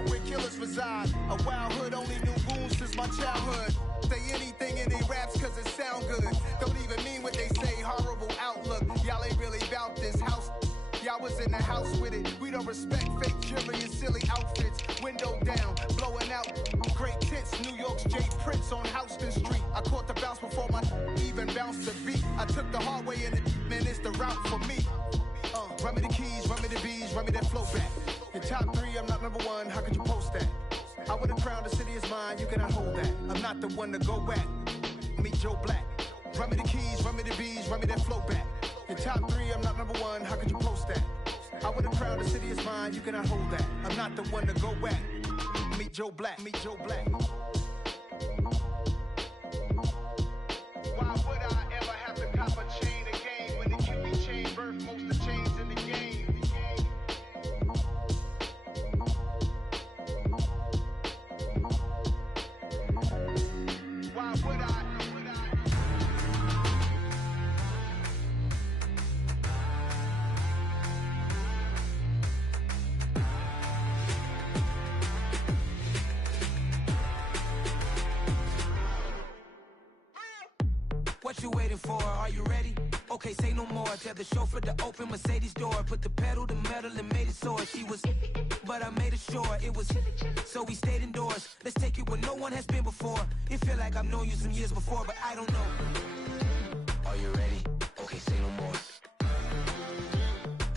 from where killers reside. A wild hood, only knew goons since my childhood. Say anything in they raps cause it sound good. Don't even mean what they say, horrible outlook. Y'all ain't really about this house. Y'all was in the house with it. We don't respect fake jewelry and silly outfits. Window down, blowing out. Great tents, New York's J. Prince on Houston Street. I caught the bounce before my even bounced the beat. I took the hard way and man, it's the route for me. Run me the keys, run me the bees, run me that flow back. Your top three, I'm not number one, how could you post that? I would've crowned the city is mine, you cannot hold that. I'm not the one to go back. Meet Joe Black. Run me the keys, run me the bees, run me that flow back. Your top three, I'm not number one, how could you post that? I would've crowned the city is mine, you cannot hold that. I'm not the one to go back. Meet Joe Black, meet Joe Black. Why would I ever have to cop a chain again when it can be chain birth most of the chains in the game? Why would I? What you waiting for? Are you ready? Okay, say no more. Tell the chauffeur to open Mercedes door. Put the pedal to metal and made it soar. She was, but I made it sure it was. So we stayed indoors. Let's take it where no one has been before. It feel like I've known you some years before, but I don't know. Are you ready? Okay, say no more.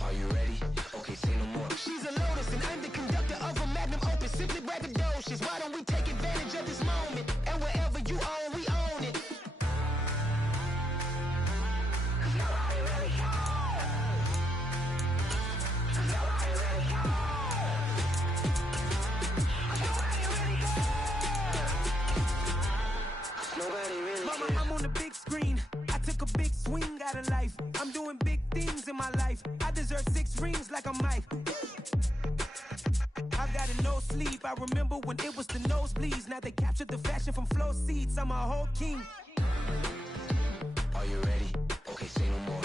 Are you ready? Okay, say no more. She's a Lotus and I'm the conductor of a Magnum Opus. Simply braggadocious. Why don't we take advantage of this moment? And wherever you own, we own it. Mama, I'm on the big screen. I took a big swing out of life. I'm doing big things in my life. I deserve 6 rings like I'm Mike. I've got a no sleep. I remember when it was the nosebleeds. Now they captured the fashion from flow seats. I'm a whole king. Are you ready? Okay, say no more.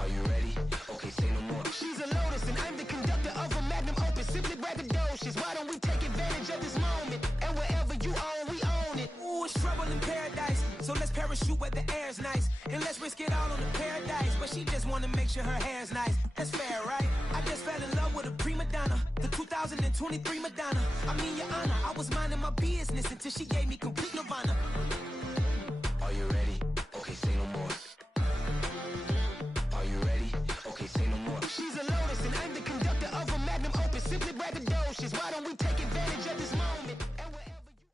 Are you ready? Okay, say no more. She's a Lotus and I'm the conductor of a Magnum Opus. Simply braggadocious. Why don't we take advantage of this moment? And wherever you own, we own it. Ooh, it's trouble in paradise. So let's parachute where the air's nice. And let's risk it all on the paradise. But she just wanna make sure her hair's nice. That's fair, right? I just fell in love with a prima donna. The 2023 Madonna. I mean, your honor, I was minding my business until she gave me complete nirvana. Are you ready? Okay, say no more. Are you ready? Okay, say no more. She's a Lotus and I'm the conductor of a Magnum Opus. Simply braggadocious. Why don't we take advantage of this moment? And wherever you...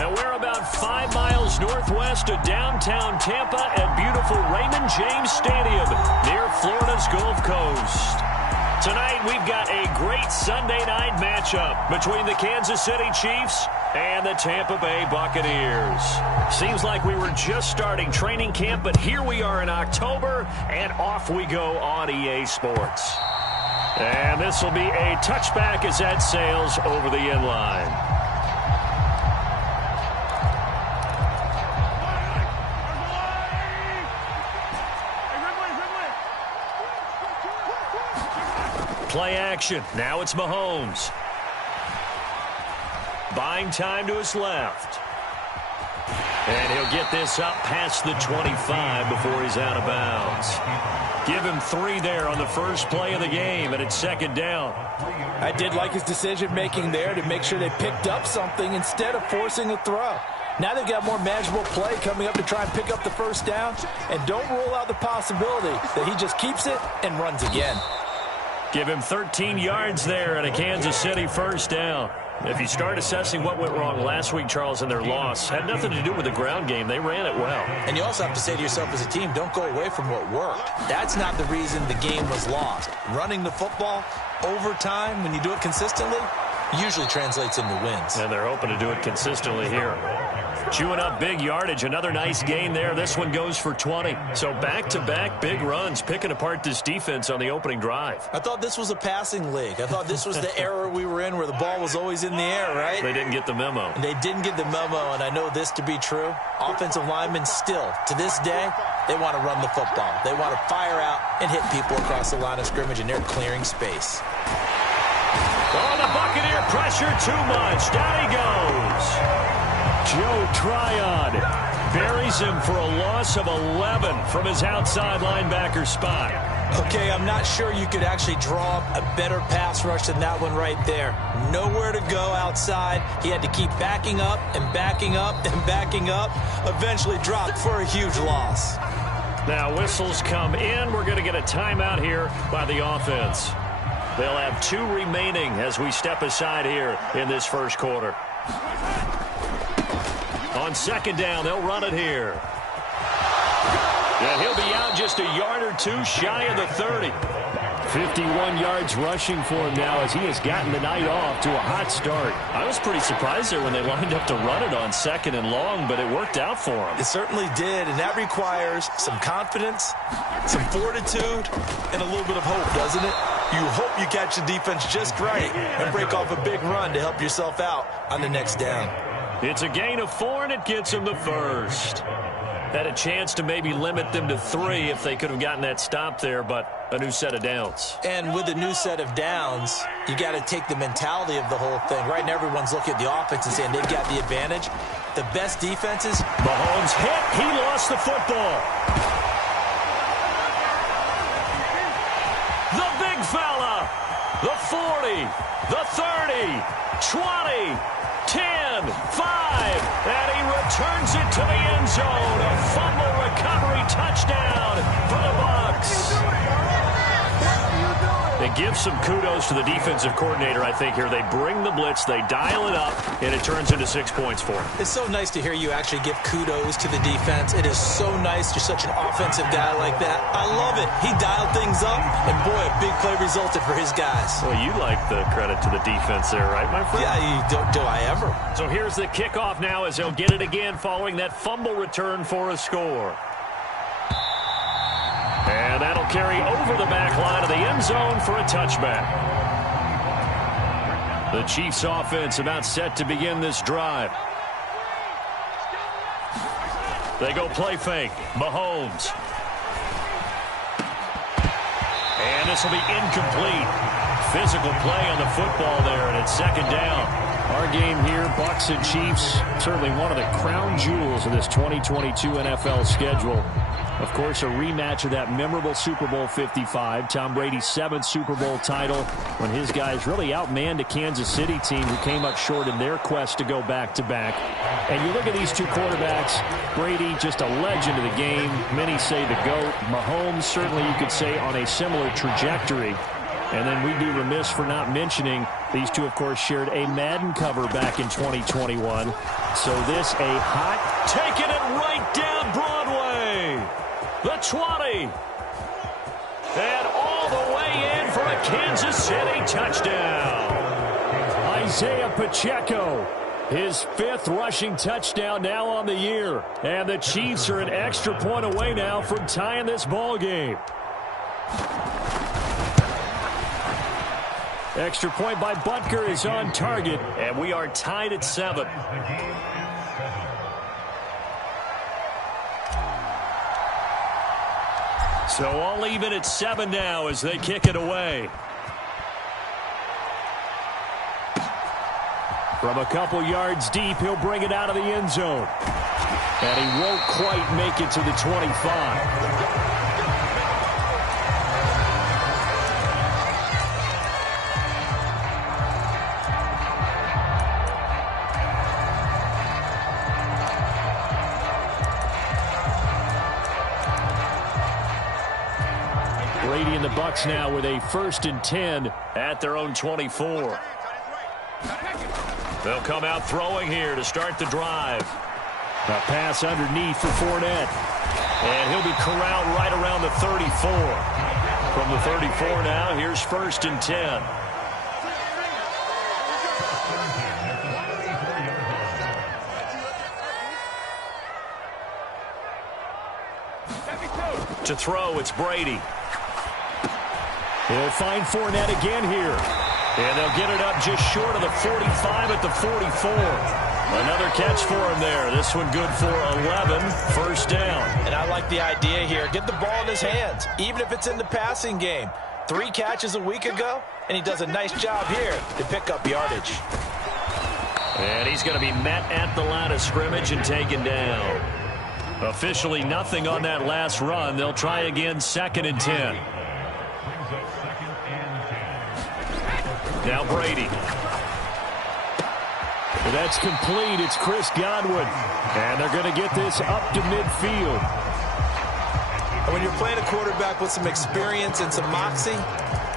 And we're about 5 miles northwest of downtown Tampa at beautiful Raymond James Stadium near Florida's Gulf Coast. Tonight, we've got a great Sunday night matchup between the Kansas City Chiefs and the Tampa Bay Buccaneers. Seems like we were just starting training camp, but here we are in October, and off we go on EA Sports. And this will be a touchback as that sails over the end line. Play action. Now it's Mahomes. Buying time to his left. And he'll get this up past the 25 before he's out of bounds. Give him 3 there on the first play of the game, and it's second down. I did like his decision-making there to make sure they picked up something instead of forcing a throw. Now they've got more manageable play coming up to try and pick up the first down, and don't rule out the possibility that he just keeps it and runs again. Give him 13 yards there and a Kansas City first down. If you start assessing what went wrong last week, Charles, in their loss, had nothing to do with the ground game. They ran it well. And you also have to say to yourself as a team, don't go away from what worked. That's not the reason the game was lost. Running the football, overtime, when you do it consistently, usually translates into wins. And they're hoping to do it consistently here. Chewing up big yardage. Another nice gain there. This one goes for 20. So back-to-back big runs, picking apart this defense on the opening drive. I thought this was a passing league. I thought this was the era we were in where the ball was always in the air, right? They didn't get the memo. And they didn't get the memo, and I know this to be true. Offensive linemen still, to this day, They want to run the football. They want to fire out and hit people across the line of scrimmage, and they're clearing space. Oh, the Buccaneer pressure too much. Down he goes. Joe Tryon buries him for a loss of 11 from his outside linebacker spot. Okay, I'm not sure you could actually draw up a better pass rush than that one right there. Nowhere to go outside. He had to keep backing up and backing up and backing up. Eventually dropped for a huge loss. Now whistles come in. We're going to get a timeout here by the offense. They'll have 2 remaining as we step aside here in this first quarter. On second down, they'll run it here. And he'll be out just a yard or 2 shy of the 30. 51 yards rushing for him now as he has gotten the night off to a hot start. I was pretty surprised there when they lined up to run it on second and long, but it worked out for him. It certainly did, and that requires some confidence, some fortitude, and a little bit of hope, doesn't it? You hope you catch the defense just right and break off a big run to help yourself out on the next down. It's a gain of 4, and it gets him the first. Had a chance to maybe limit them to 3 if they could have gotten that stop there, but a new set of downs. And with a new set of downs, you got to take the mentality of the whole thing. Right now, everyone's looking at the offense and saying they've got the advantage. The best defenses. Mahomes hit. He lost the football. The big fella. The 40. The 30. 20. 10, 5, and he returns it to the end zone. A fumble recovery touchdown for the Bucs. They give some kudos to the defensive coordinator, I think, here. They bring the blitz, they dial it up, and it turns into 6 points for him. It's so nice to hear you actually give kudos to the defense. It is so nice. You're such an offensive guy like that. I love it. He dialed things up, and boy, a big play resulted for his guys. Well, you like the credit to the defense there, right, my friend? Yeah, do I ever. So here's the kickoff now as they'll get it again following that fumble return for a score. And that'll carry over the back line of the end zone for a touchback. The Chiefs offense about set to begin this drive. They go play fake. Mahomes. And this will be incomplete. Physical play on the football there, and it's second down. Our game here, Bucs and Chiefs, certainly one of the crown jewels of this 2022 NFL schedule. Of course, a rematch of that memorable Super Bowl 55, Tom Brady's 7th Super Bowl title, when his guys really outmanned a Kansas City team who came up short in their quest to go back-to-back. And you look at these two quarterbacks, Brady, just a legend of the game. Many say the GOAT. Mahomes, certainly you could say, on a similar trajectory. And then we'd be remiss for not mentioning these two, of course, shared a Madden cover back in 2021. So this a hot, taking it right down Broadway. The 20. And all the way in for a Kansas City touchdown. Isaiah Pacheco, his 5th rushing touchdown now on the year. And the Chiefs are an extra point away now from tying this ball game. Extra point by Butker is on target. And we are tied at 7. So all even at 7 now as they kick it away. From a couple yards deep, he'll bring it out of the end zone. And he won't quite make it to the 25. Brady and the Bucs now with a 1st and 10 at their own 24. They'll come out throwing here to start the drive. A pass underneath for Fournette. And he'll be corralled right around the 34. From the 34 now, here's 1st and 10. To throw, it's Brady. He'll find Fournette again here. And they'll get it up just short of the 45 at the 44. Another catch for him there. This one good for 11. First down. And I like the idea here. Get the ball in his hands, even if it's in the passing game. 3 catches a week ago, and he does a nice job here to pick up yardage. And he's going to be met at the line of scrimmage and taken down. Officially nothing on that last run. They'll try again, 2nd and 10. Now Brady. That's complete. It's Chris Godwin. And they're going to get this up to midfield. And when you're playing a quarterback with some experience and some moxie,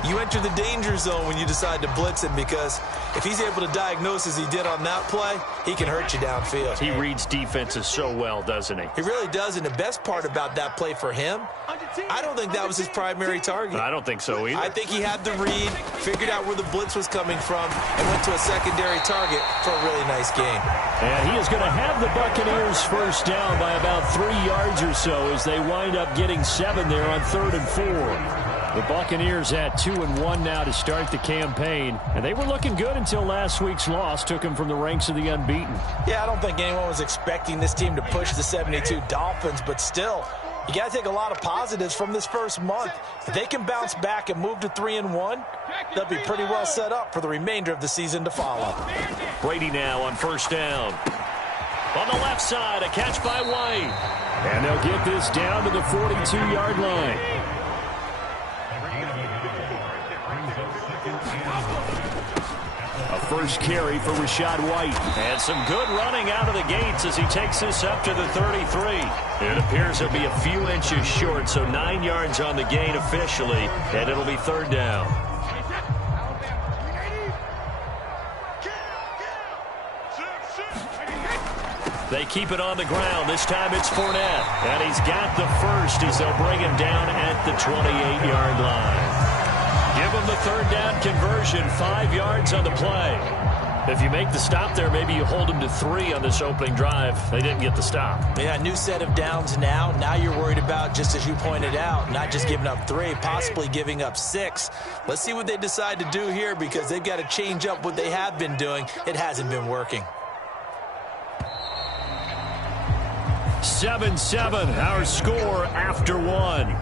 you enter the danger zone when you decide to blitz him, because if he's able to diagnose as he did on that play, he can hurt you downfield. He reads defenses so well, doesn't he? He really does, and the best part about that play for him, I don't think that was his primary target. I don't think so either. I think he had the read, figured out where the blitz was coming from, and went to a secondary target for a really nice gain. And he is going to have the Buccaneers first down by about 3 yards or so as they wind up getting 7 there on 3rd and 4. The Buccaneers at 2-1 now to start the campaign. And they were looking good until last week's loss took them from the ranks of the unbeaten. Yeah, I don't think anyone was expecting this team to push the 72 Dolphins, but still, you got to take a lot of positives from this first month. If they can bounce back and move to 3-1, they'll be pretty well set up for the remainder of the season to follow. Brady now on first down. On the left side, a catch by White. And they'll get this down to the 42-yard line. A first carry for Rachaad White. And some good running out of the gates as he takes this up to the 33. It appears he'll be a few inches short, so 9 yards on the gain officially, and it'll be 3rd down. They keep it on the ground. This time it's Fournette. And he's got the first as they'll bring him down at the 28-yard line. Give him the 3rd down conversion, 5 yards on the play. If you make the stop there, maybe you hold them to 3 on this opening drive. They didn't get the stop. Yeah, new set of downs now. Now you're worried about, just as you pointed out, not just giving up 3, possibly giving up 6. Let's see what they decide to do here, because they've got to change up what they have been doing. It hasn't been working. 7-7, our score after 1.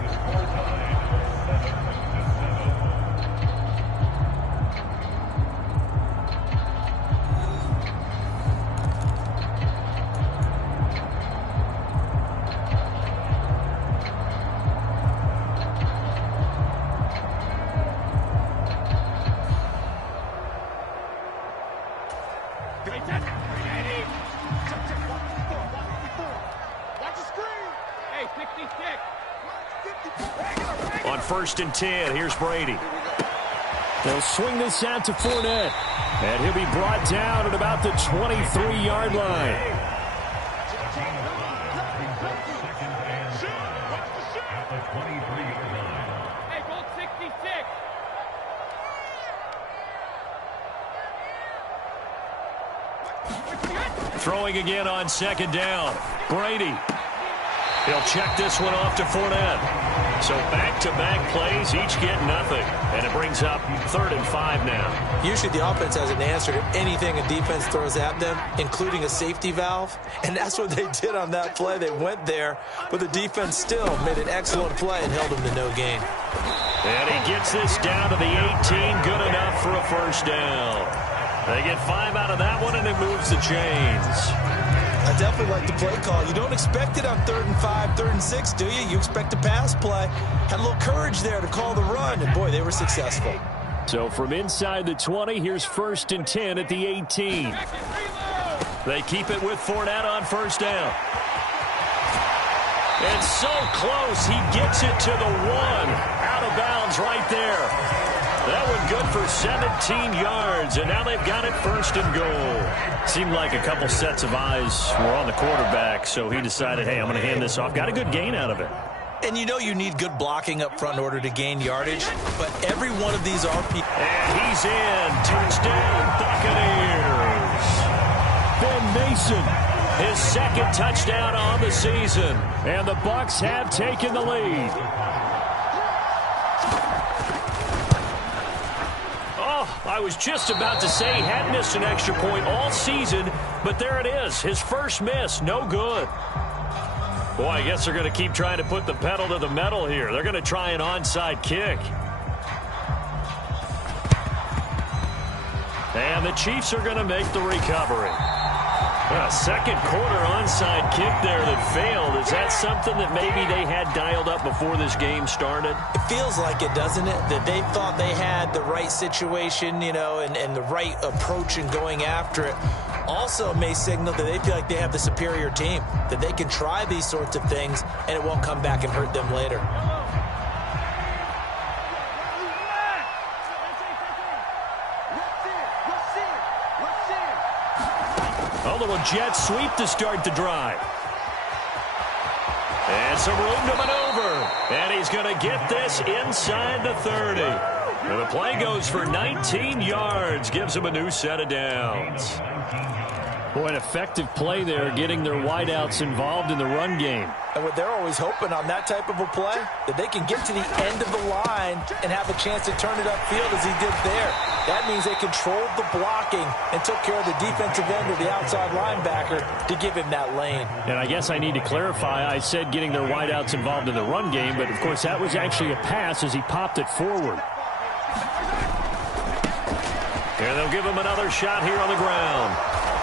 On 1st and 10, here's Brady. They'll swing this out to Fournette. And he'll be brought down at about the 23-yard line. Throwing again on 2nd down. Brady. He'll check this one off to Fournette. So back-to-back plays, each get nothing. And it brings up 3rd and 5 now. Usually the offense has an answer to anything a defense throws at them, including a safety valve. And that's what they did on that play. They went there, but the defense still made an excellent play and held them to no gain. And he gets this down to the 18. Good enough for a first down. They get 5 out of that one, and it moves the chains. I definitely like the play call. You don't expect it on 3rd and 5, 3rd and 6, do you? You expect a pass play. Had a little courage there to call the run, and boy, they were successful. So from inside the 20, here's 1st and 10 at the 18. They keep it with Fournette on first down. It's so close, he gets it to the 1. Out of bounds right there. That one good for 17 yards, and now they've got it 1st and goal. Seemed like a couple sets of eyes were on the quarterback, so he decided, hey, I'm going to hand this off. Got a good gain out of it. And you know you need good blocking up front in order to gain yardage, but every one of these are people. And he's in. Touchdown, Buccaneers. Ben Mason. His 2nd touchdown on the season. And the Bucs have taken the lead. Oh, I was just about to say he hadn't missed an extra point all season, but there it is. His first miss, no good. Boy, I guess they're going to keep trying to put the pedal to the metal here. They're going to try an onside kick. And the Chiefs are going to make the recovery. A second quarter onside kick there that failed. Is that something that maybe they had dialed up before this game started? It feels like it, doesn't it? That they thought they had the right situation, you know, and the right approach in going after it. Also may signal that they feel like they have the superior team, that they can try these sorts of things and it won't come back and hurt them later. A little jet sweep to start the drive. And some room to maneuver. And he's going to get this inside the 30. And the play goes for 19 yards. Gives him a new set of downs. Boy, an effective play there, getting their wideouts involved in the run game. And what they're always hoping on that type of a play, that they can get to the end of the line and have a chance to turn it upfield as he did there. That means they controlled the blocking and took care of the defensive end of the outside linebacker to give him that lane. And I guess I need to clarify, I said getting their wideouts involved in the run game, but of course that was actually a pass as he popped it forward. And they'll give him another shot here on the ground.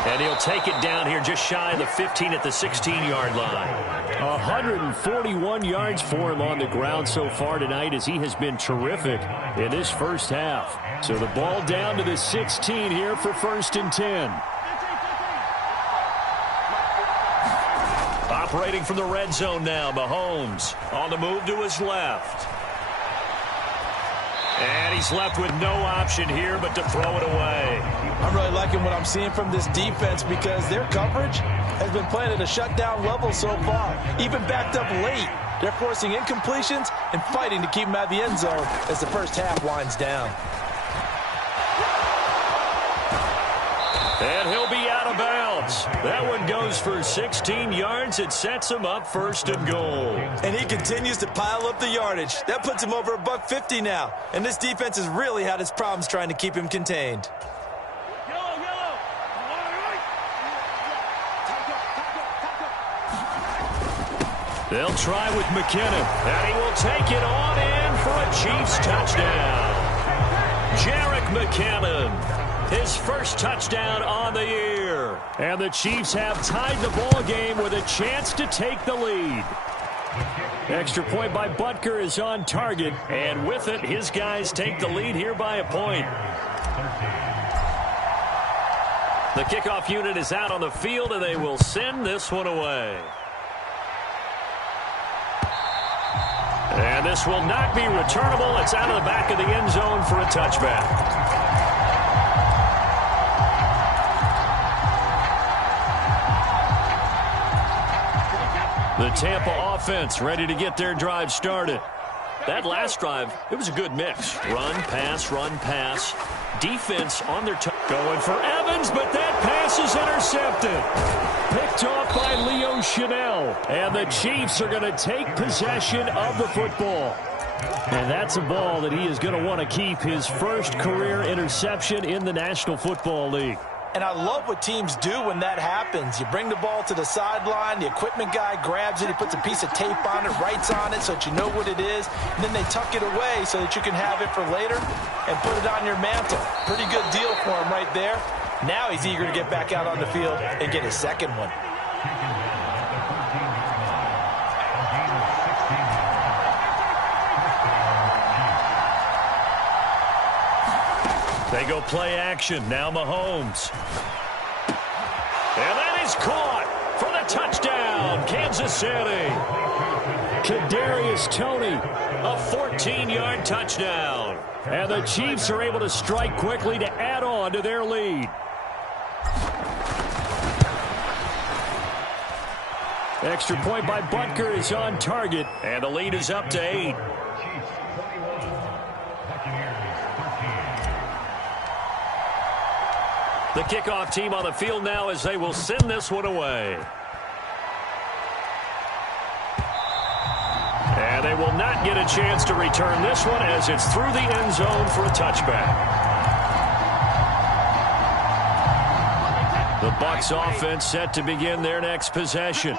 And he'll take it down here just shy of the 15 at the 16-yard line. 141 yards for him on the ground so far tonight as he has been terrific in this first half. So the ball down to the 16 here for 1st and 10. Operating from the red zone now, Mahomes on the move to his left. And he's left with no option here but to throw it away. I'm really liking what I'm seeing from this defense because their coverage has been playing at a shutdown level so far. Even backed up late, they're forcing incompletions and fighting to keep them out of the end zone as the first half winds down. And he'll be out of bounds. That one goes for 16 yards. It sets him up 1st and goal. And he continues to pile up the yardage. That puts him over $150 now. And this defense has really had its problems trying to keep him contained. They'll try with McKinnon. And he will take it on in for a Chiefs touchdown. Jerick McKinnon. His first touchdown on the year. And the Chiefs have tied the ball game with a chance to take the lead. Extra point by Butker is on target. And with it, his guys take the lead here by a point. The kickoff unit is out on the field, and they will send this one away. And this will not be returnable. It's out of the back of the end zone for a touchback. The Tampa offense ready to get their drive started. That last drive, it was a good mix. Run, pass. Defense on their toe. Going for Evans, but that pass is intercepted. Picked off by Leo Chanel. And the Chiefs are going to take possession of the football. And that's a ball that he is going to want to keep, his first career interception in the National Football League. And I love what teams do when that happens. You bring the ball to the sideline, the equipment guy grabs it, he puts a piece of tape on it, writes on it so that you know what it is, and then they tuck it away so that you can have it for later and put it on your mantle. Pretty good deal for him right there. Now he's eager to get back out on the field and get his second one. They go play action. Now Mahomes. And that is caught for the touchdown. Kansas City. Kadarius Toney. A 14-yard touchdown. And the Chiefs are able to strike quickly to add on to their lead. Extra point by Butker is on target. And the lead is up to 8. The kickoff team on the field now as they will send this one away. And they will not get a chance to return this one as it's through the end zone for a touchback. The Bucs offense set to begin their next possession.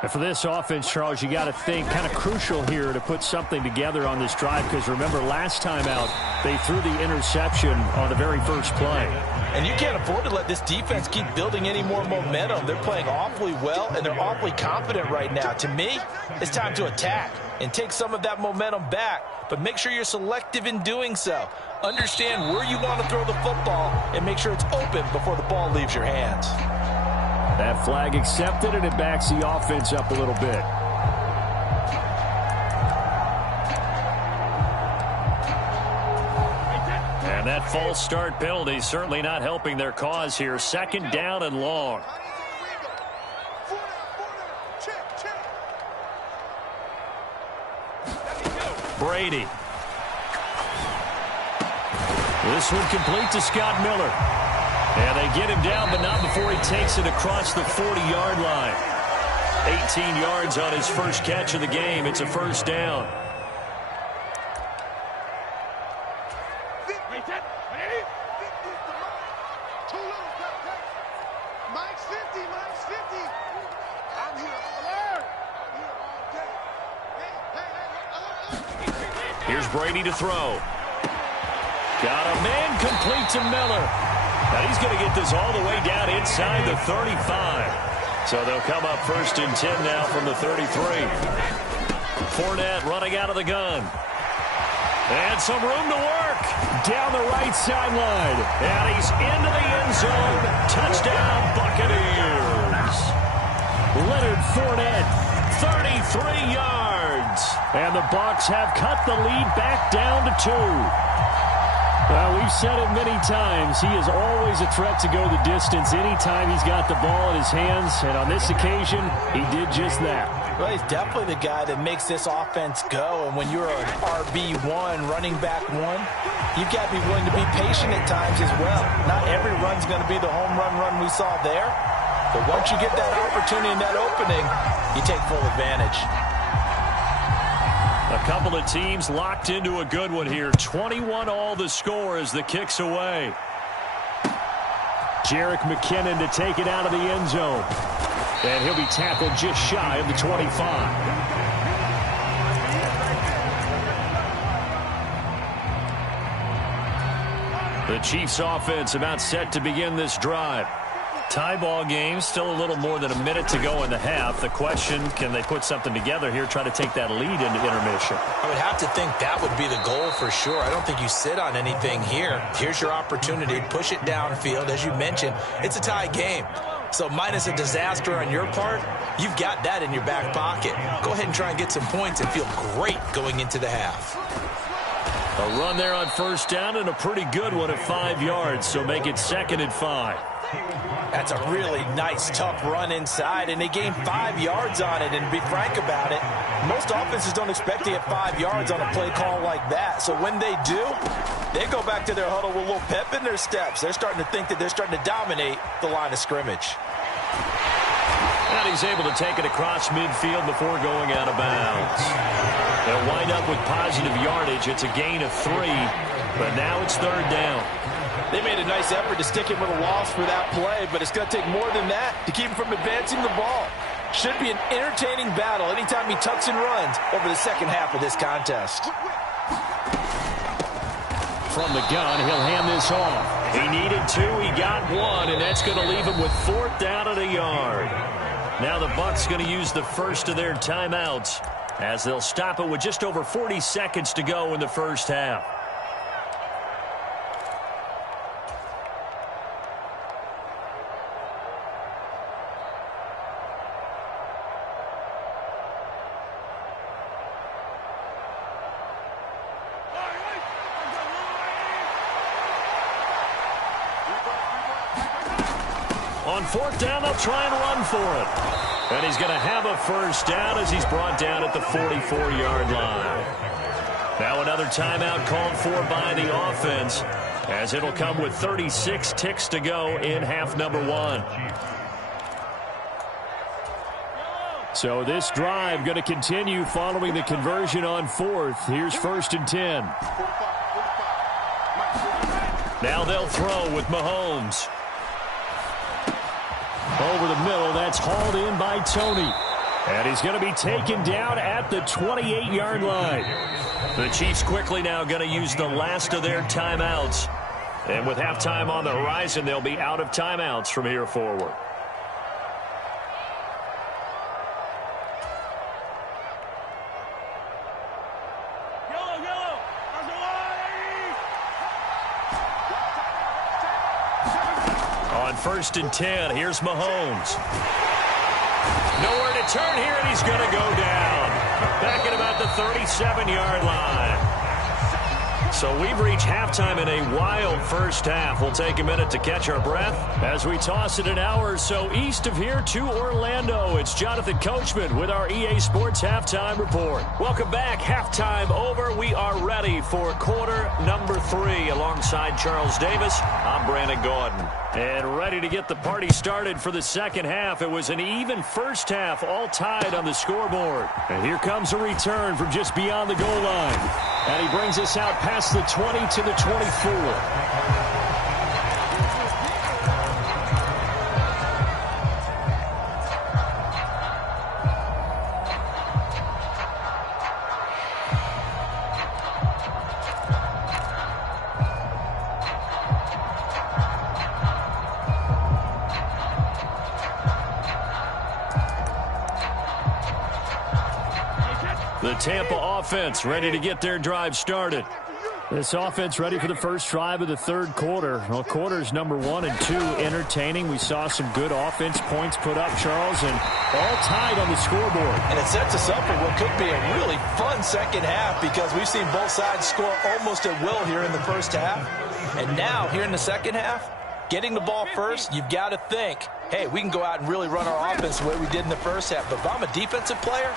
And for this offense, Charles, you got to think kind of crucial here to put something together on this drive, because remember last time out they threw the interception on the very first play. And you can't afford to let this defense keep building any more momentum. They're playing awfully well, and they're awfully confident right now. To me, it's time to attack and take some of that momentum back, but make sure you're selective in doing so. Understand where you want to throw the football and make sure it's open before the ball leaves your hands. That flag accepted, and it backs the offense up a little bit. And that false start penalty certainly not helping their cause here. Second down and long. Brady. This one complete to Scott Miller. And they get him down, but not before he takes it across the 40-yard line. 18 yards on his first catch of the game. It's a first down. Here's Brady to throw. Got a man complete to Miller. And he's going to get this all the way down inside the 35. So they'll come up first and 10 now from the 33. Fournette running out of the gun. And some room to work. Down the right sideline. And he's into the end zone. Touchdown, Buccaneers. Leonard Fournette, 33 yards. And the Bucs have cut the lead back down to 2. Well, we've said it many times. He is always a threat to go the distance anytime he's got the ball in his hands. And on this occasion, he did just that. Well, he's definitely the guy that makes this offense go. And when you're an RB1, running back one, you've got to be willing to be patient at times as well. Not every run's going to be the home run we saw there. But once you get that opportunity and that opening, you take full advantage. A couple of teams locked into a good one here. 21 all the score as the kick's away. Jerick McKinnon to take it out of the end zone. And he'll be tackled just shy of the 25. The Chiefs offense about set to begin this drive. Tie ball game, still a little more than a minute to go in the half. The question, can they put something together here, try to take that lead into intermission? I would have to think that would be the goal for sure. I don't think you sit on anything here. Here's your opportunity. Push it downfield. As you mentioned, it's a tie game. So minus a disaster on your part, you've got that in your back pocket. Go ahead and try and get some points and feel great going into the half. A run there on first down and a pretty good one at 5 yards, so make it 2nd and 5. That's a really nice, tough run inside, and they gained 5 yards on it. And to be frank about it, most offenses don't expect to get 5 yards on a play call like that. So when they do, they go back to their huddle with a little pep in their steps. They're starting to think that they're starting to dominate the line of scrimmage. And he's able to take it across midfield before going out of bounds. They'll wind up with positive yardage. It's a gain of 3, but now it's 3rd down. They made a nice effort to stick him with a loss for that play, but it's going to take more than that to keep him from advancing the ball. Should be an entertaining battle anytime he tucks and runs over the second half of this contest. From the gun, he'll hand this off. He needed 2, he got 1, and that's going to leave him with 4th down and a yard. Now the Bucs going to use the first of their timeouts as they'll stop it with just over 40 seconds to go in the first half. On 4th down, they'll try and run for it. And he's going to have a first down as he's brought down at the 44-yard line. Now another timeout called for by the offense, as it'll come with 36 ticks to go in half number 1. So this drive going to continue following the conversion on 4th. Here's 1st and 10. Now they'll throw with Mahomes. Over the middle, that's hauled in by Tony. And he's going to be taken down at the 28-yard line. The Chiefs quickly now going to use the last of their timeouts. And with halftime on the horizon, they'll be out of timeouts from here forward. On 1st and 10, here's Mahomes. Nowhere to turn here, and he's going to go down. Back at about the 37-yard line. So we've reached halftime in a wild first half. We'll take a minute to catch our breath as we toss it an hour or so east of here to Orlando. It's Jonathan Coachman with our EA Sports Halftime Report. Welcome back. Halftime over. We are ready for quarter number 3. Alongside Charles Davis, I'm Brandon Gordon. And ready to get the party started for the second half. It was an even first half, all tied on the scoreboard. And here comes a return from just beyond the goal line. And he brings us out past the 20 to the 24. The Tampa offense ready to get their drive started. This offense ready for the first drive of the third quarter. Well, quarters number 1 and 2 entertaining. We saw some good offense points put up, Charles, and all tied on the scoreboard. And it sets us up for what could be a really fun second half because we've seen both sides score almost at will here in the first half. And now, here in the second half, getting the ball first, you've got to think, hey, we can go out and really run our offense the way we did in the first half. But if I'm a defensive player,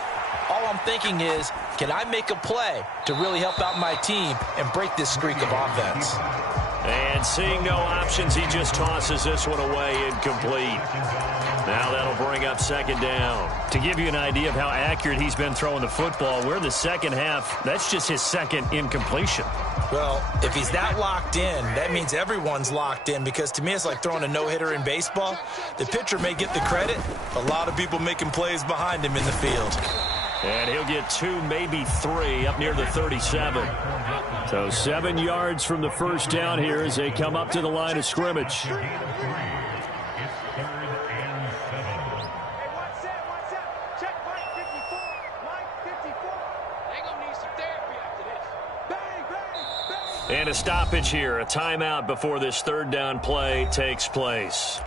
all I'm thinking is, can I make a play to really help out my team and break this streak of offense? And seeing no options, he just tosses this one away incomplete. Now that'll bring up second down. To give you an idea of how accurate he's been throwing the football, we're in the second half. That's just his second incompletion. Well, if he's that locked in, that means everyone's locked in because to me it's like throwing a no-hitter in baseball. The pitcher may get the credit. A lot of people making plays behind him in the field. And he'll get 2, maybe 3 up near the 37. So 7 yards from the first down here as they come up to the line of scrimmage. And a stoppage here, a timeout before this third down play takes place.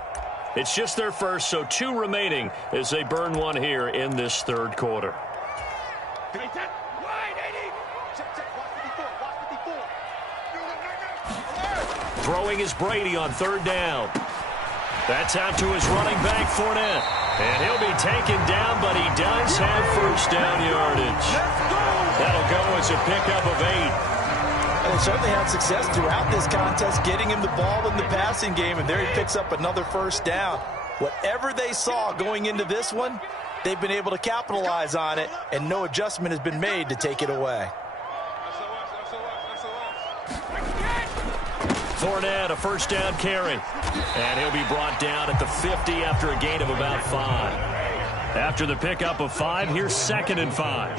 It's just their first, so 2 remaining as they burn one here in this third quarter. Throwing is Brady on third down. That's out to his running back, Fournette. And he'll be taken down, but he does have first down yardage. That'll go as a pickup of 8. And they certainly had success throughout this contest, getting him the ball in the passing game, and there he picks up another first down. Whatever they saw going into this one, they've been able to capitalize on it, and no adjustment has been made to take it away. Fournette, a first down carry. And he'll be brought down at the 50 after a gain of about 5. After the pickup of 5, here's 2nd and 5.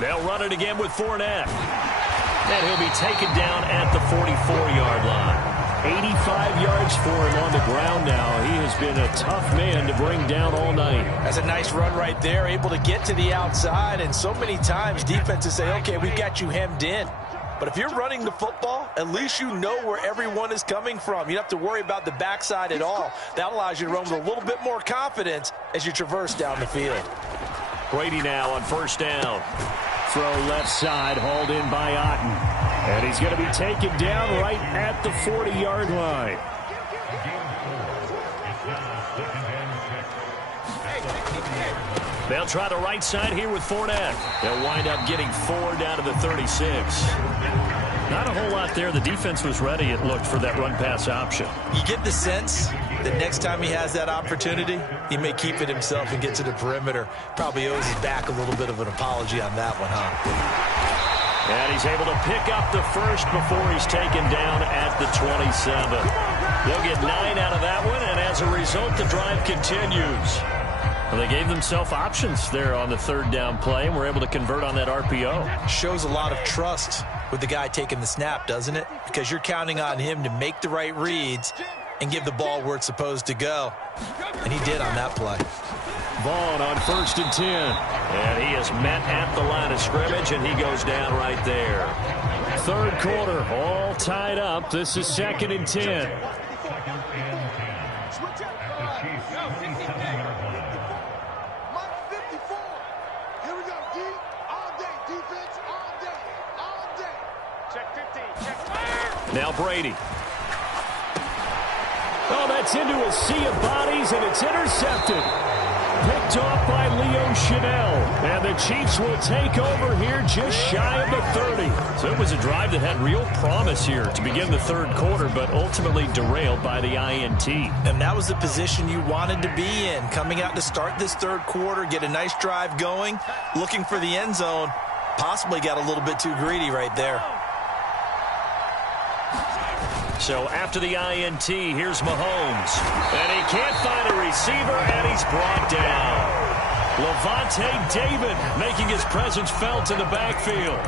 They'll run it again with Fournette. And he'll be taken down at the 44-yard line. 85 yards for him on the ground now. He has been a tough man to bring down all night. That's a nice run right there, able to get to the outside. And so many times defenses say, okay, we've got you hemmed in. But if you're running the football, at least you know where everyone is coming from. You don't have to worry about the backside at all. That allows you to run with a little bit more confidence as you traverse down the field. Brady now on first down. Throw left side, hauled in by Otten. And he's going to be taken down right at the 40-yard line. They'll try the right side here with Fournette. They'll wind up getting 4 down to the 36. Not a whole lot there. The defense was ready, it looked, for that run-pass option. You get the sense that next time he has that opportunity, he may keep it himself and get to the perimeter. Probably owes his back a little bit of an apology on that one, huh? And he's able to pick up the first before he's taken down at the 27. They'll get 9 out of that one, and as a result, the drive continues. Well, they gave themselves options there on the third down play, and were able to convert on that RPO. Shows a lot of trust with the guy taking the snap, doesn't it? Because you're counting on him to make the right reads and give the ball where it's supposed to go. And he did on that play. Vaughn on 1st and 10. And he is met at the line of scrimmage, and he goes down right there. Third quarter, all tied up. This is 2nd and 10. Now Brady. Oh, that's into a sea of bodies, and it's intercepted. Picked off by Leo Chanel. And the Chiefs will take over here just shy of the 30. So it was a drive that had real promise here to begin the third quarter, but ultimately derailed by the INT. And that was the position you wanted to be in. Coming out to start this third quarter, get a nice drive going, looking for the end zone. Possibly got a little bit too greedy right there. So after the INT, here's Mahomes. And he can't find a receiver, and he's brought down. Levante David making his presence felt in the backfield.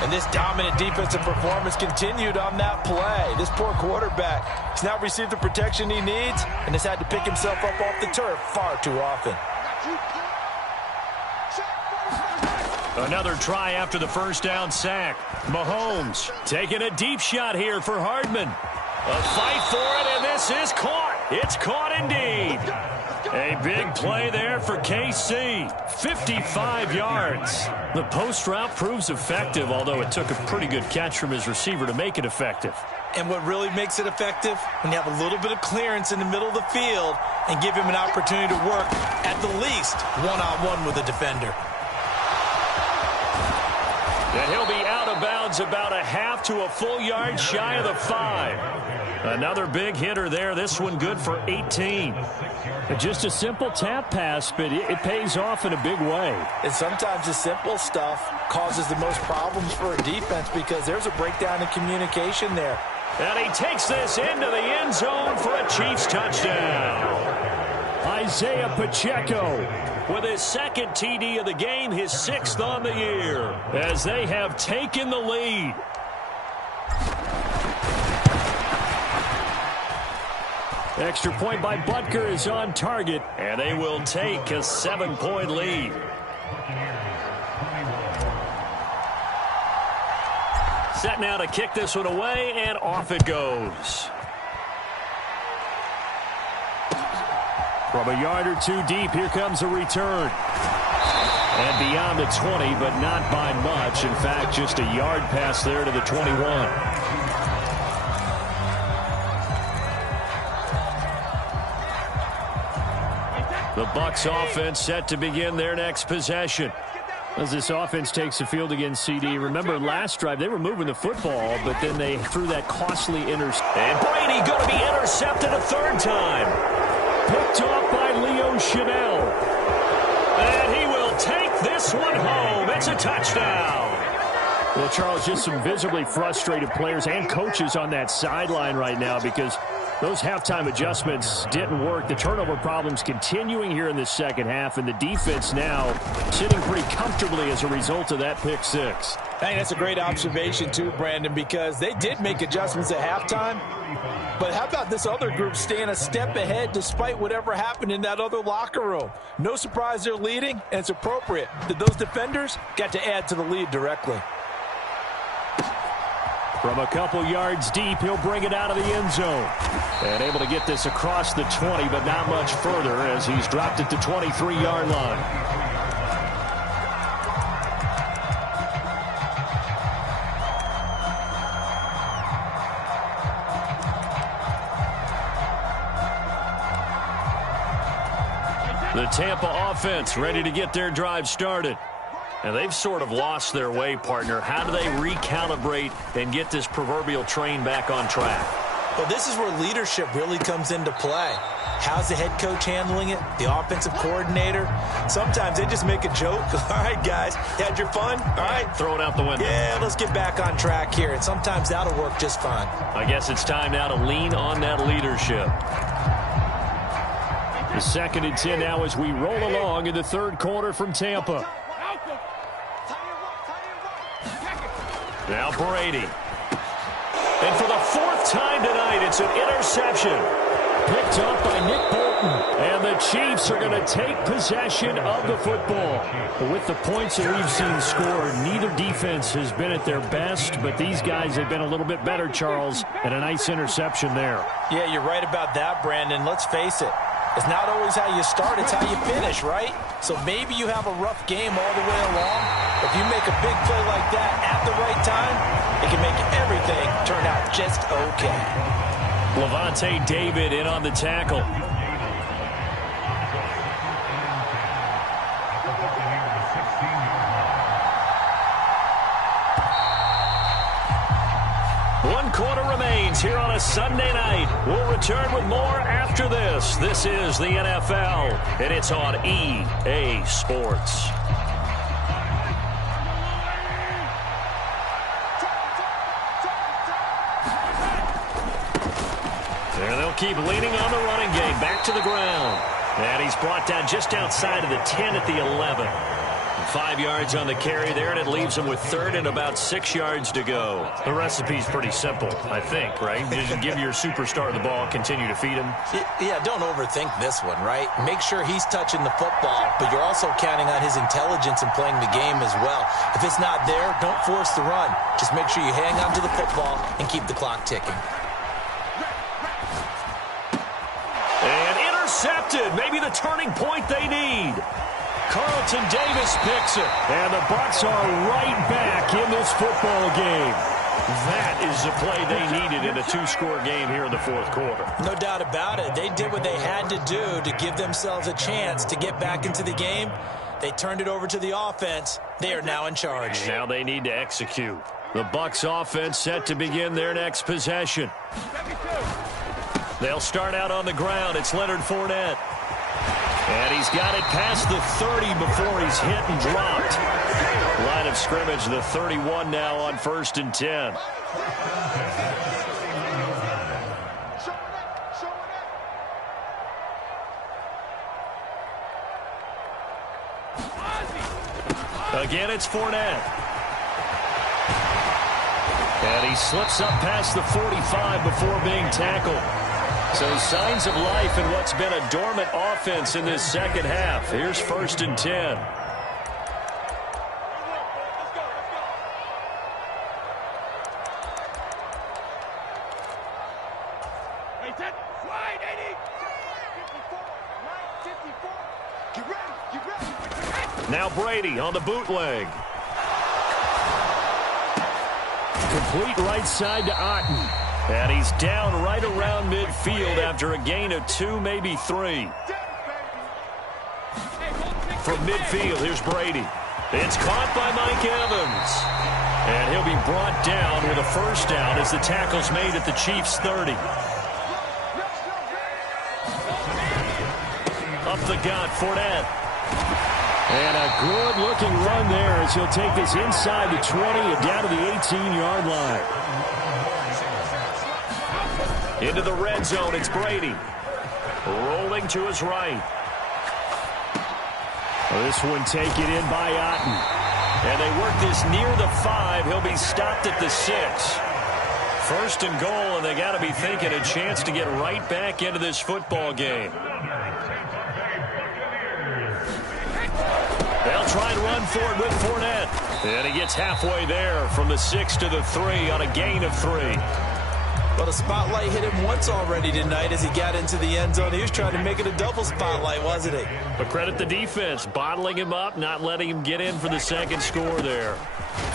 And this dominant defensive performance continued on that play. This poor quarterback has now received the protection he needs and has had to pick himself up off the turf far too often. Another try after the first down sack. Mahomes taking a deep shot here for Hardman. A fight for it, and this is caught. It's caught indeed. A big play there for KC. 55 yards. The post route proves effective, although it took a pretty good catch from his receiver to make it effective. And what really makes it effective? When you have a little bit of clearance in the middle of the field and give him an opportunity to work at the least one-on-one with a defender. And he'll be out of bounds about a half to a full yard shy of the 5. Another big hitter there. This one good for 18. Just a simple tap pass, but it pays off in a big way. And sometimes the simple stuff causes the most problems for a defense because there's a breakdown in communication there. And he takes this into the end zone for a Chiefs touchdown. Isaiah Pacheco with his second TD of the game, his 6th on the year, as they have taken the lead. Extra point by Butker is on target, and they will take a 7-point lead. Set now to kick this one away, and off it goes. From a yard or two deep, here comes a return. And beyond the 20, but not by much. In fact, just a yard pass there to the 21. The Bucs offense set to begin their next possession. As this offense takes the field against CD, remember last drive they were moving the football, but then they threw that costly interception. And Brady going to be intercepted a third time. Picked off by Leo Chanel. And he will take this one home. It's a touchdown. Well, Charles, just some visibly frustrated players and coaches on that sideline right now because those halftime adjustments didn't work. The turnover problems continuing here in the second half, and the defense now sitting pretty comfortably as a result of that pick six. Hey, that's a great observation too, Brandon, because they did make adjustments at halftime. But how about this other group staying a step ahead despite whatever happened in that other locker room? No surprise they're leading, and it's appropriate that those defenders got to add to the lead directly. From a couple yards deep, he'll bring it out of the end zone. And able to get this across the 20, but not much further as he's dropped it to 23-yard line. The Tampa offense ready to get their drive started. And they've sort of lost their way, partner. How do they recalibrate and get this proverbial train back on track? Well, this is where leadership really comes into play. How's the head coach handling it? The offensive coordinator? Sometimes they just make a joke. All right, guys, you had your fun? All right. Throw it out the window. Yeah, let's get back on track here. And sometimes that'll work just fine. I guess it's time now to lean on that leadership. The 2nd and 10 now as we roll along in the third quarter from Tampa. Now Brady. And for the 4th time tonight, it's an interception. Picked up by Nick Bolton. And the Chiefs are going to take possession of the football. With the points that we've seen scored, neither defense has been at their best, but these guys have been a little bit better, Charles, and a nice interception there. Yeah, you're right about that, Brandon. Let's face it. It's not always how you start, it's how you finish, right? So maybe you have a rough game all the way along. If you make a big play like that at the right time, it can make everything turn out just okay. Levante David in on the tackle. One quarter remains here on a Sunday night. We'll return with more after this. This is the NFL, and it's on EA Sports. There they'll keep leaning on the running game. Back to the ground. And he's brought down just outside of the 10 at the 11. 5 yards on the carry there, and it leaves him with 3rd and about 6 yards to go. The recipe's pretty simple, I think, right? Just give your superstar the ball, continue to feed him. Yeah, don't overthink this one, right? Make sure he's touching the football, but you're also counting on his intelligence in playing the game as well. If it's not there, don't force the run. Just make sure you hang on to the football and keep the clock ticking. And intercepted. Maybe the turning point they need. Carlton Davis picks it. And the Bucs are right back in this football game. That is the play they needed in a 2-score game here in the 4th quarter. No doubt about it. They did what they had to do to give themselves a chance to get back into the game. They turned it over to the offense. They are now in charge. Now they need to execute. The Bucs offense set to begin their next possession. They'll start out on the ground. It's Leonard Fournette. And he's got it past the 30 before he's hit and dropped. Line of scrimmage, the 31 now on 1st and 10. Again, it's Fournette. And he slips up past the 45 before being tackled. So signs of life in what's been a dormant offense in this second half. Here's 1st and 10. Now Brady on the bootleg. Complete right side to Otten. And he's down right around midfield after a gain of 2, maybe 3. From midfield, here's Brady. It's caught by Mike Evans. And he'll be brought down with a 1st down as the tackle's made at the Chiefs' 30. Up the gut, Fournette. And a good-looking run there as he'll take this inside the 20 and down to the 18-yard line. Into the red zone, it's Brady. Rolling to his right. This one taken in by Otten. And they work this near the 5. He'll be stopped at the 6. 1st and goal, and they got to be thinking a chance to get right back into this football game. They'll try and run for it with Fournette. And he gets halfway there from the 6 to the 3 on a gain of 3. Well, the spotlight hit him once already tonight as he got into the end zone. He was trying to make it a double spotlight, wasn't he? But credit the defense, bottling him up, not letting him get in for the 2nd score there.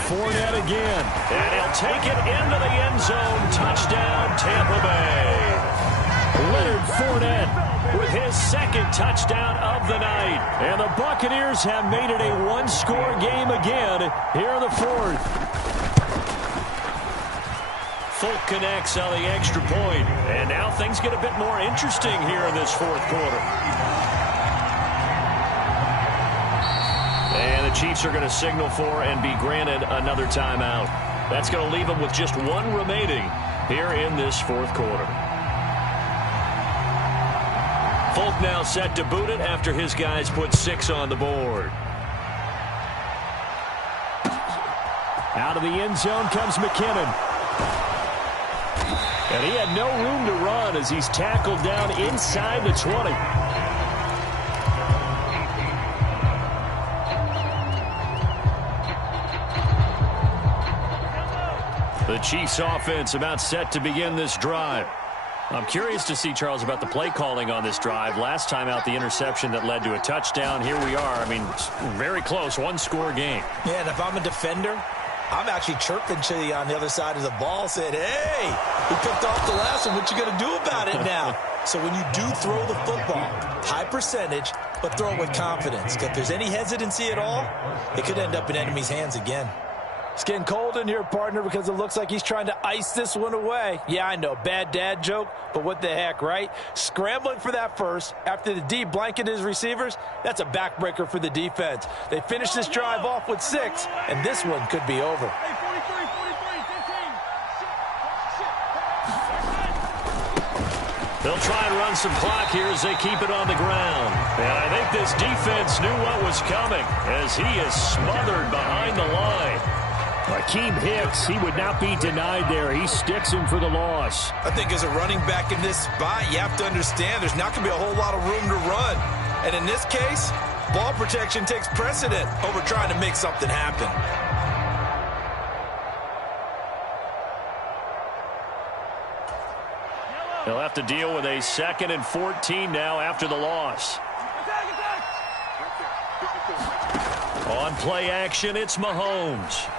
Fournette again. And he'll take it into the end zone. Touchdown, Tampa Bay. Leonard Fournette with his second touchdown of the night. And the Buccaneers have made it a one-score game again here in the fourth. Folk connects on the extra point. And now things get a bit more interesting here in this fourth quarter. And the Chiefs are going to signal for and be granted another timeout. That's going to leave them with just one remaining here in this fourth quarter. Folk now set to boot it after his guys put 6 on the board. Out of the end zone comes McKinnon. And he had no room to run as he's tackled down inside the 20. The Chiefs offense about set to begin this drive. I'm curious to see, Charles, about the play calling on this drive. Last time out, the interception that led to a touchdown. Here we are. I mean, very close, one-score game. Yeah, and if I'm a defender, I'm actually chirping to you on the other side of the ball, saying, hey, he picked off the last one. What you going to do about it now? So when you do throw the football, high percentage, but throw it with confidence. If there's any hesitancy at all, it could end up in enemy's hands again. It's getting cold in here, partner, because it looks like he's trying to ice this one away. Yeah, I know, bad dad joke, but what the heck, right? Scrambling for that first after the D blanketed his receivers, that's a backbreaker for the defense. They finish this drive off with 6, and this one could be over. They'll try and run some clock here as they keep it on the ground. And I think this defense knew what was coming as he is smothered behind the line. Akeem Hicks, he would not be denied there. He sticks him for the loss. I think as a running back in this spot, you have to understand there's not going to be a whole lot of room to run. And in this case, ball protection takes precedent over trying to make something happen. They'll have to deal with a 2nd and 14 now after the loss. On play action, it's Mahomes.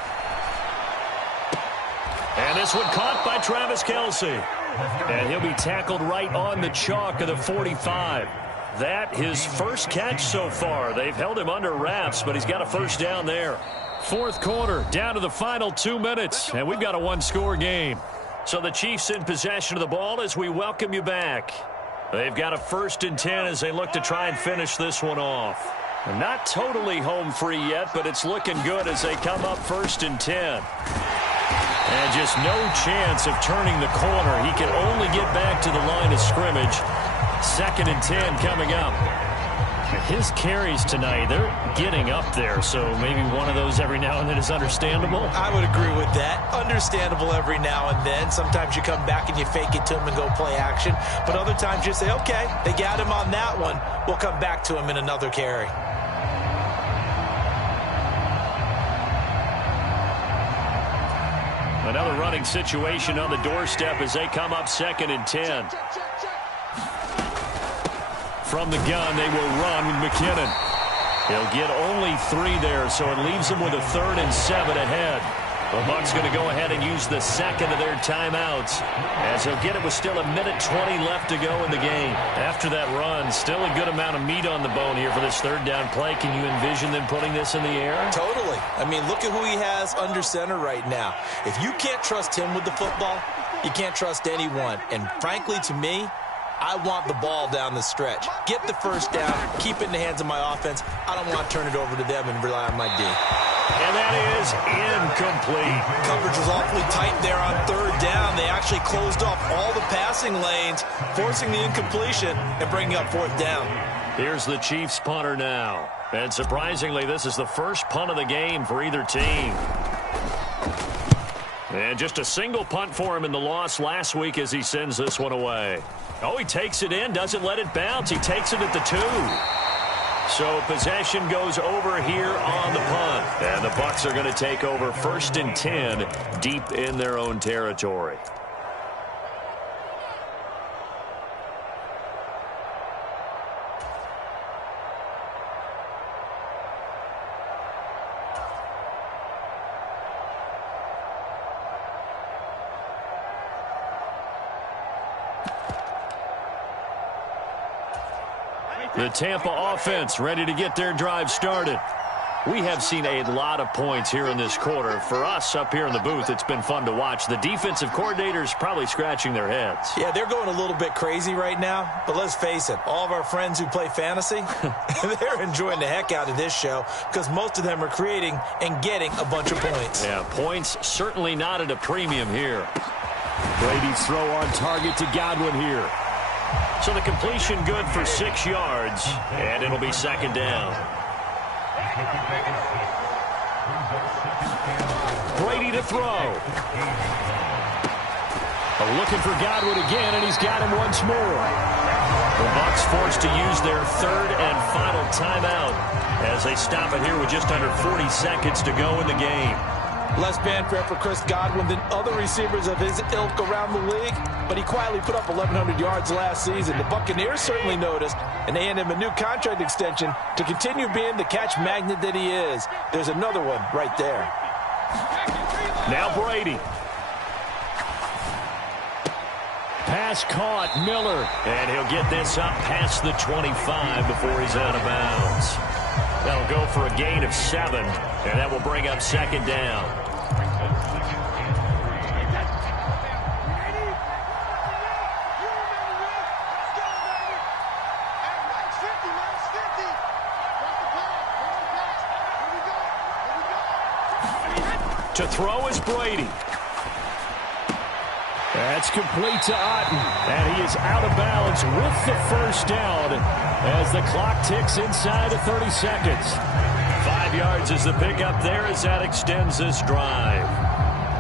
And this one caught by Travis Kelce. And he'll be tackled right on the chalk of the 45. That his first catch so far. They've held him under wraps, but he's got a first down there. Fourth quarter, down to the final 2 minutes, and we've got a one-score game. So the Chiefs in possession of the ball as we welcome you back. They've got a 1st and 10 as they look to try and finish this one off. Not totally home free yet, but it's looking good as they come up 1st and 10. And just no chance of turning the corner. He can only get back to the line of scrimmage. 2nd and 10 coming up. His carries tonight, they're getting up there, so maybe one of those every now and then is understandable. I would agree with that. Understandable every now and then. Sometimes you come back and you fake it to him and go play action. But other times you say, okay, they got him on that one. We'll come back to him in another carry. Another running situation on the doorstep as they come up 2nd and 10. From the gun, they will run with McKinnon. He'll get only 3 there, so it leaves them with a 3rd and 7 ahead. The Bucs going to go ahead and use the 2nd of their timeouts as he'll get it with still 1:20 left to go in the game. After that run, still a good amount of meat on the bone here for this 3rd down play. Can you envision them putting this in the air? Totally. I mean, look at who he has under center right now. If you can't trust him with the football, you can't trust anyone. And frankly, to me, I want the ball down the stretch. Get the first down, keep it in the hands of my offense. I don't want to turn it over to them and rely on my D. And that is incomplete. Coverage was awfully tight there on 3rd down. They actually closed off all the passing lanes, forcing the incompletion and bringing up 4th down. Here's the Chiefs punter now. And surprisingly, this is the first punt of the game for either team. And just a single punt for him in the loss last week as he sends this one away. Oh, he takes it in, doesn't let it bounce. He takes it at the 2. So possession goes over here on the punt. And the Bucs are going to take over 1st and 10 deep in their own territory. The Tampa offense ready to get their drive started. We have seen a lot of points here in this quarter. For us up here in the booth, it's been fun to watch. The defensive coordinators probably scratching their heads. Yeah, they're going a little bit crazy right now. But let's face it, all of our friends who play fantasy, they're enjoying the heck out of this show because most of them are creating and getting a bunch of points. Yeah, points certainly not at a premium here. Brady's throw on target to Godwin here. So the completion good for 6 yards, and it'll be second down. Brady to throw. Looking for Godwin again, and he's got him once more. The Bucs forced to use their third and final timeout as they stop it here with just under 40 seconds to go in the game. Less fanfare for Chris Godwin than other receivers of his ilk around the league, but he quietly put up 1,100 yards last season. The Buccaneers certainly noticed, and they handed him a new contract extension to continue being the catch magnet that he is. There's another one right there. Now Brady. Pass caught, Miller. And he'll get this up past the 25 before he's out of bounds. That'll go for a gain of 7, and that will bring up second down. To throw is Brady. That's complete to Otten, and he is out of bounds with the first down as the clock ticks inside of 30 seconds. 5 yards is the pickup there as that extends this drive.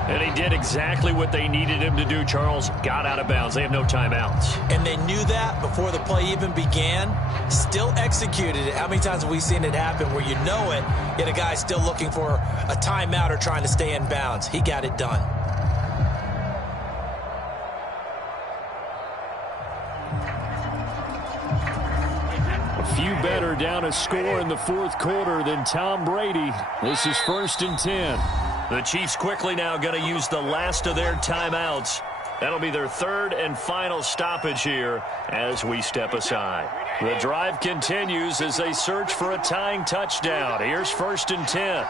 And he did exactly what they needed him to do, Charles. Got out of bounds. They have no timeouts. And they knew that before the play even began. Still executed it. How many times have we seen it happen where you know it, yet a guy still looking for a timeout or trying to stay in bounds? He got it done. A few better down a score in the fourth quarter than Tom Brady. This is 1st and 10. The Chiefs quickly now going to use the last of their timeouts. That'll be their third and final stoppage here as we step aside. The drive continues as they search for a tying touchdown. Here's 1st and 10.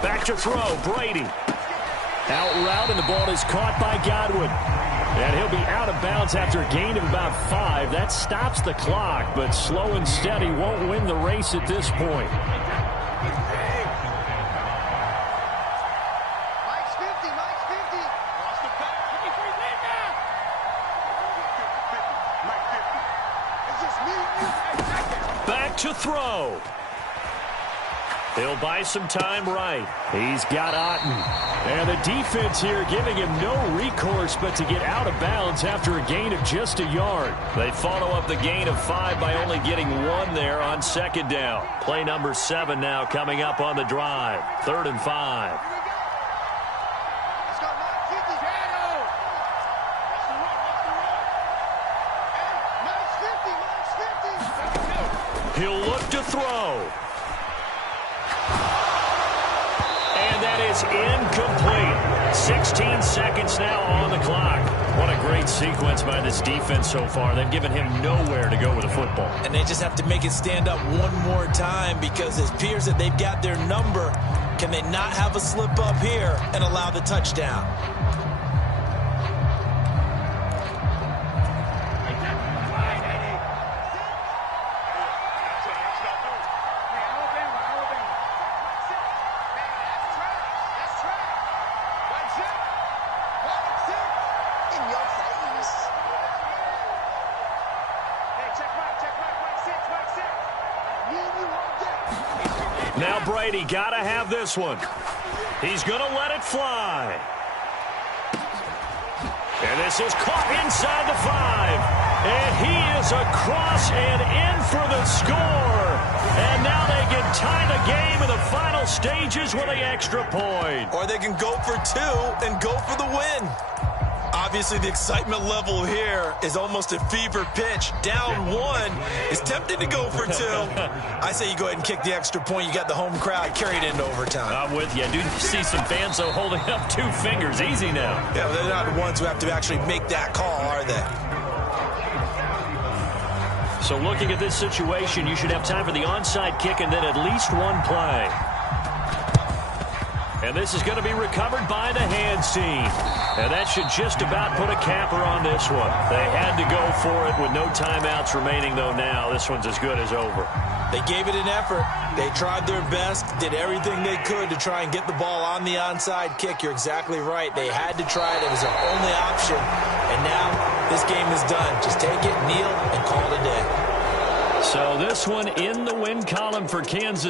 Back to throw, Brady. Out route, and the ball is caught by Godwin. And he'll be out of bounds after a gain of about 5. That stops the clock, but slow and steady won't win the race at this point. Back to throw. He'll buy some time right. He's got Otten. And the defense here giving him no recourse but to get out of bounds after a gain of just a yard. They follow up the gain of 5 by only getting 1 there on second down. Play number 7 now coming up on the drive. 3rd and 5. He'll look to throw. And that is incomplete. 16 seconds now on the clock. What a great sequence by this defense so far. They've given him nowhere to go with the football. And they just have to make it stand up one more time because it appears that they've got their number. Can they not have a slip up here and allow the touchdown? Now Brady got to have this one. He's going to let it fly. And this is caught inside the 5. And he is across and in for the score. And now they can tie the game in the final stages with an extra point. Or they can go for 2 and go for the win. Obviously, the excitement level here is almost a fever pitch. Down one is tempted to go for two. I say you go ahead and kick the extra point. You got the home crowd carried into overtime. I'm with you. I do see some fans, though, holding up 2 fingers. Easy now. Yeah, they're not the ones who have to actually make that call, are they? So looking at this situation, you should have time for the onside kick and then at least one play. And this is going to be recovered by the hands team. And that should just about put a capper on this one. They had to go for it with no timeouts remaining, though now. This one's as good as over. They gave it an effort. They tried their best, did everything they could to try and get the ball on the onside kick. You're exactly right. They had to try it. It was their only option. And now this game is done. Just take it, kneel, and call it a day. So this one in the win column for Kansas.